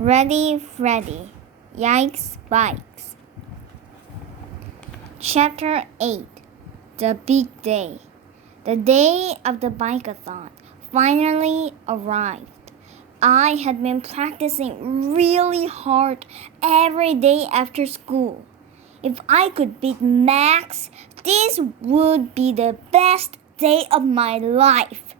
Ready, Freddy. Yikes, bikes. Chapter 8. The Big Day. The day of the bike-a-thon finally arrived. I had been practicing really hard every day after school. If I could beat Max, this would be the best day of my life.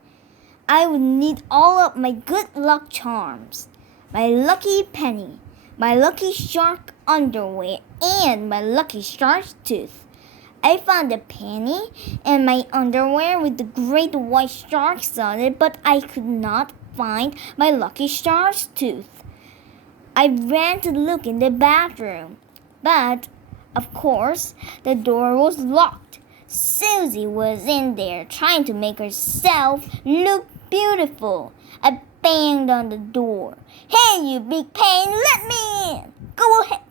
I would need all of my good luck charms. My lucky penny, my lucky shark underwear, and my lucky shark's tooth. I found a penny and my underwear with the great white sharks on it, but I could not find my lucky shark's tooth. I ran to look in the bathroom, but, of course, the door was locked. Susie was in there trying to make herself look beautiful. I banged on the door. Hey, you big pain, let me in!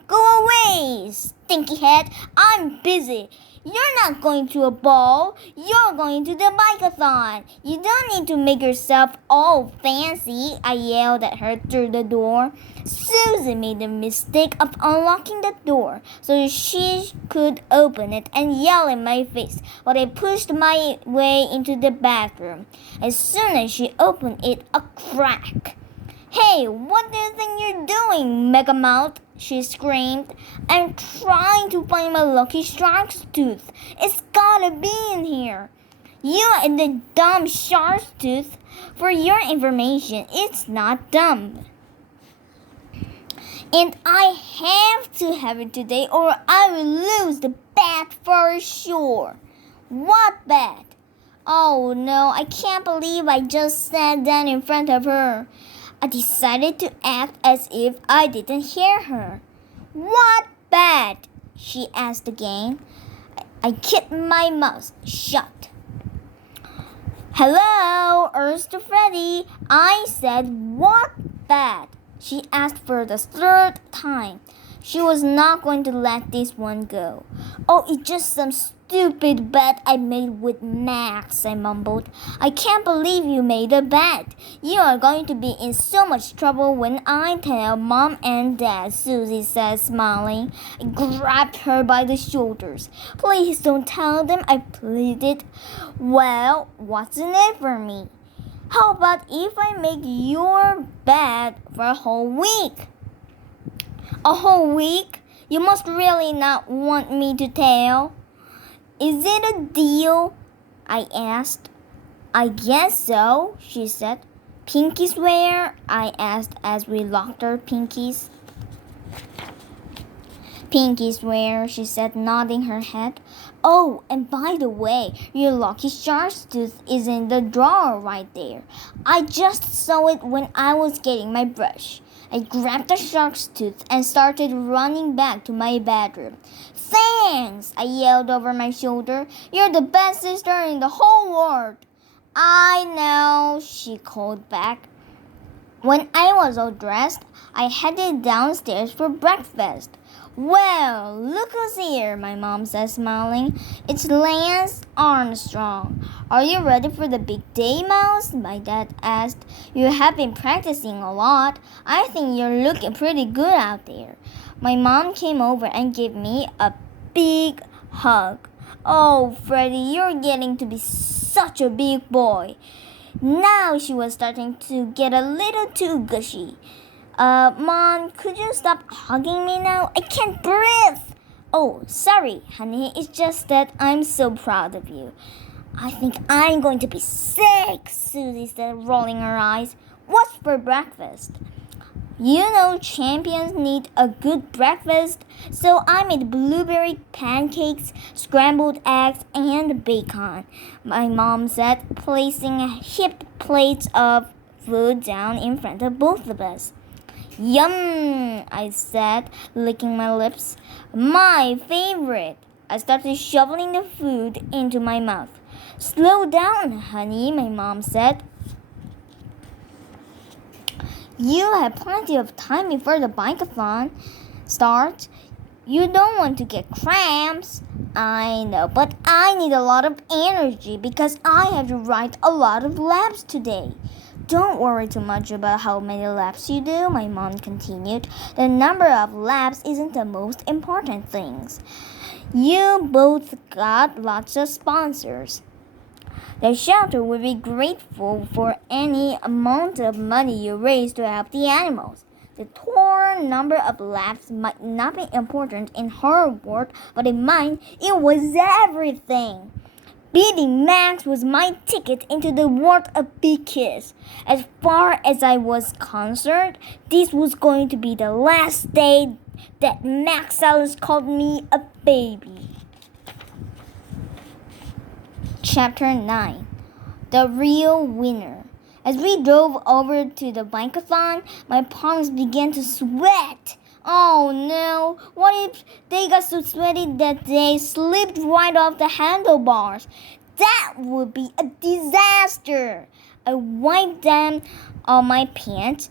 Go away, stinky head. I'm busy. You're not going to a ball. You're going to the bike-a-thon. You don't need to make yourself all fancy, I yelled at her through the door. Susie made the mistake of unlocking the door so she could open it and yell in my face while I pushed my way into the bathroom. As soon as she opened it, a crack. Hey, what do you think you're doing, Megamouth? She screamed. I'm trying to find my lucky shark's tooth. It's gotta be in here. You and the dumb shark's tooth. For your information, it's not dumb. And I have to have it today or I will lose the bet for sure. What bet? Oh no, I can't believe I just sat down in front of her. I decided to act as if I didn't hear her. What bet? She asked again. I kept my mouth shut. Hello, Erst Freddy. I said, what bet? She asked for the third time. She was not going to let this one go. Oh, it's just some stupid bet I made with Max, I mumbled. I can't believe you made a bet. You are going to be in so much trouble when I tell Mom and Dad, Susie said, smiling. I grabbed her by the shoulders. Please don't tell them, I pleaded. Well, what's in it for me? How about if I make your bet for a whole week? A whole week? You must really not want me to tell. Is it a deal? I asked. I guess so, she said. Pinkies where? I asked as we locked our pinkies. Pinkies where? She said, nodding her head. Oh, and by the way, your lucky shark's tooth is in the drawer right there. I just saw it when I was getting my brush. I grabbed the shark's tooth and started running back to my bedroom. Thanks, I yelled over my shoulder. You're the best sister in the whole world. I know, she called back. When I was all dressed, I headed downstairs for breakfast. Well, look who's here, my mom said, smiling. It's Lance Armstrong. Are you ready for the big day, Mouse? My dad asked. You have been practicing a lot. I think you're looking pretty good out there. My mom came over and gave me a big hug. Oh, Freddy, you're getting to be such a big boy. Now she was starting to get a little too gushy. Mom, could you stop hugging me now? I can't breathe. Oh, sorry, honey. It's just that I'm so proud of you. I think I'm going to be sick, Susie said, rolling her eyes. What's for breakfast? You know champions need a good breakfast, so I made blueberry pancakes, scrambled eggs, and bacon, my mom said, placing heaped plates of food down in front of both of us. Yum, I said, licking my lips. My favorite. I started shoveling the food into my mouth. Slow down, honey, my mom said. You have plenty of time before the bike-a-thon starts. You don't want to get cramps. I know, but I need a lot of energy because I have to write a lot of labs today. Don't worry too much about how many laps you do, my mom continued. The number of laps isn't the most important thing. You both got lots of sponsors. The shelter would be grateful for any amount of money you raise to help the animals. The total number of laps might not be important in her world, but in mine, it was everything. Beating Max was my ticket into the world of big kids. As far as I was concerned, this was going to be the last day that Max Ellis called me a baby. Chapter 9. The Real Winner. As we drove over to the bike-a-thon, my palms began to sweat. Oh no, what if they got so sweaty that they slipped right off the handlebars? That would be a disaster. I wiped down on my pants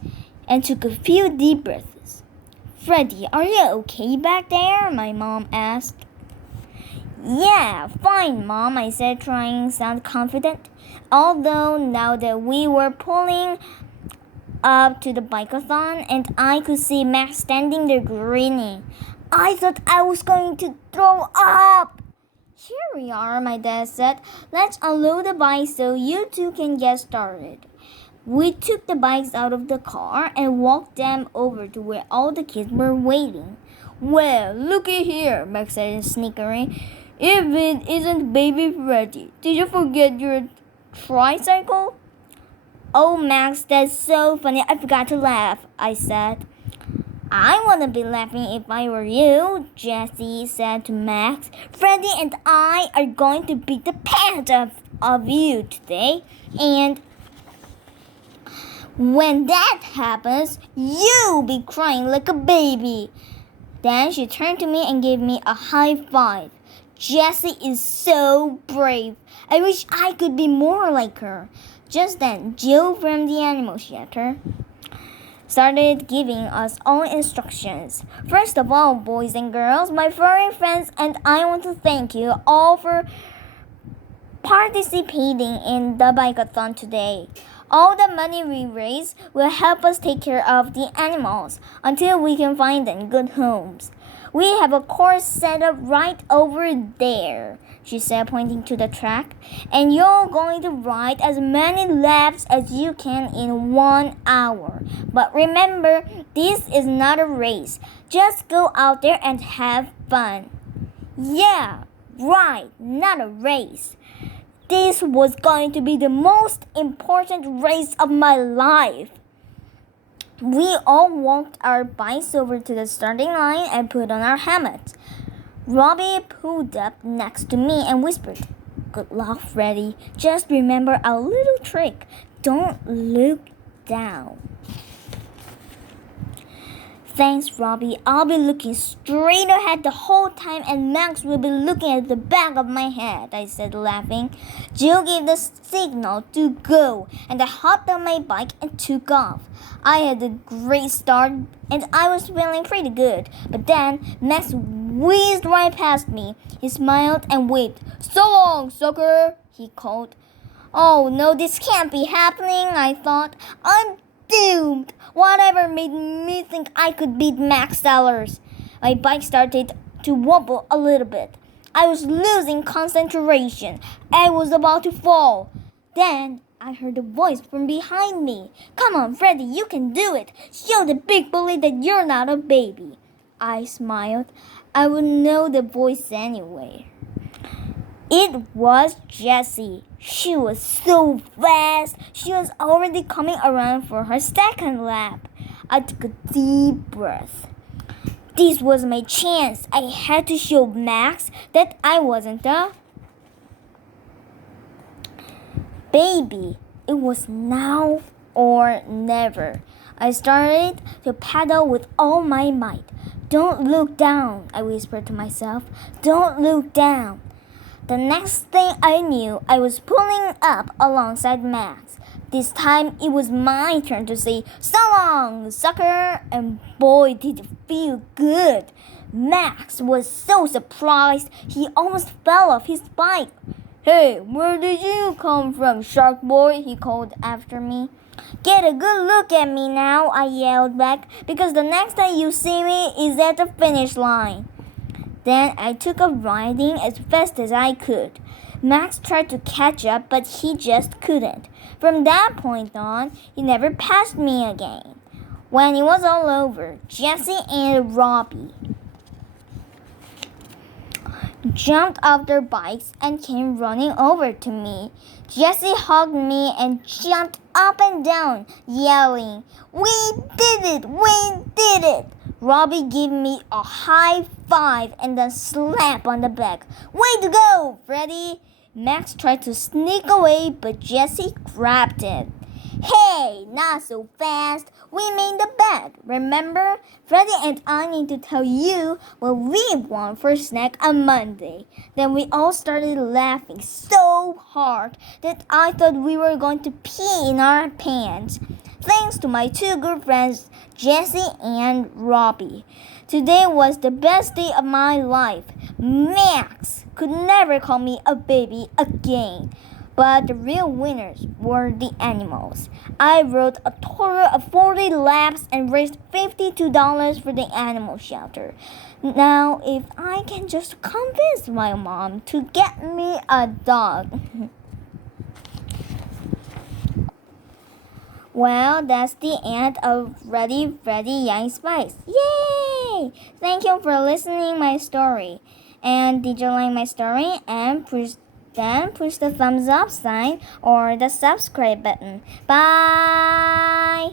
and took a few deep breaths. Freddy, are you okay back there? My mom asked. Yeah, fine, Mom, I said, trying to sound confident. Although now that we were pulling up to the bike-a-thon and I could see Max standing there grinning, I thought I was going to throw up. Here we are, my dad said. Let's unload the bikes so you two can get started. We took the bikes out of the car and walked them over to where all the kids were waiting. Well, looky here, Max said, snickering. If it isn't baby Freddy, did you forget your tricycle? Oh, Max, that's so funny. I forgot to laugh, I said. I wouldn't be laughing if I were you, Jessie said to Max. Freddy and I are going to beat the pants of you today. And when that happens, you'll be crying like a baby. Then she turned to me and gave me a high five. Jessie is so brave. I wish I could be more like her. Just then, Jill from the animal shelter started giving us all instructions. First of all, boys and girls, my furry friends and I want to thank you all for participating in the bike-a-thon today. All the money we raise will help us take care of the animals until we can find them good homes. We have a course set up right over there, she said, pointing to the track, and you're going to ride as many laps as you can in 1 hour. But remember, this is not a race. Just go out there and have fun. Yeah, right, not a race. This was going to be the most important race of my life. We all walked our bikes over to the starting line and put on our helmets. Robbie pulled up next to me and whispered, Good luck, Freddy. Just remember our little trick. Don't look down. Thanks, Robbie. I'll be looking straight ahead the whole time and Max will be looking at the back of my head, I said, laughing. Jill gave the signal to go and I hopped on my bike and took off. I had a great start and I was feeling pretty good. But then Max whizzed right past me. He smiled and waved. So long, sucker, he called. Oh no, this can't be happening, I thought. I'm doomed. Whatever made me think I could beat Max Sellers? My bike started to wobble a little bit. I was losing concentration. I was about to fall. Then I heard a voice from behind me. Come on, Freddy, you can do it. Show the big bully that you're not a baby. I smiled. I would know the voice anyway. It was Jessie. She was so fast. She was already coming around for her second lap. I took a deep breath. This was my chance. I had to show Max that I wasn't a baby. It was now or never. I started to paddle with all my might. Don't look down, I whispered to myself. Don't look down. The next thing I knew, I was pulling up alongside Max. This time, it was my turn to say, So long, sucker! And boy, did it feel good. Max was so surprised, he almost fell off his bike. Hey, where did you come from, Shark Boy? He called after me. Get a good look at me now, I yelled back, because the next time you see me is at the finish line. Then I took up riding as fast as I could. Max tried to catch up, but he just couldn't. From that point on, he never passed me again. When it was all over, Jessie and Robbie jumped off their bikes and came running over to me. Jessie hugged me and jumped up and down, yelling, "We did it! We did it!" Robbie gave me a high five and a slap on the back. "Way to go, Freddy!" Max tried to sneak away, but Jessie grabbed it. "Hey, not so fast. We made the bet, remember? Freddy and I need to tell you what we want for snack on Monday." Then we all started laughing so hard that I thought we were going to pee in our pants. Thanks to my two good friends, Jessie and Robbie. Today was the best day of my life. Max could never call me a baby again. But the real winners were the animals. I rode a total of 40 laps and raised $52 for the animal shelter. Now, if I can just convince my mom to get me a dog. Well, that's the end of Freddy, Yikes, Spice. Yay! Thank you for listening my story. And did you like my story? And push the thumbs up sign or the subscribe button. Bye!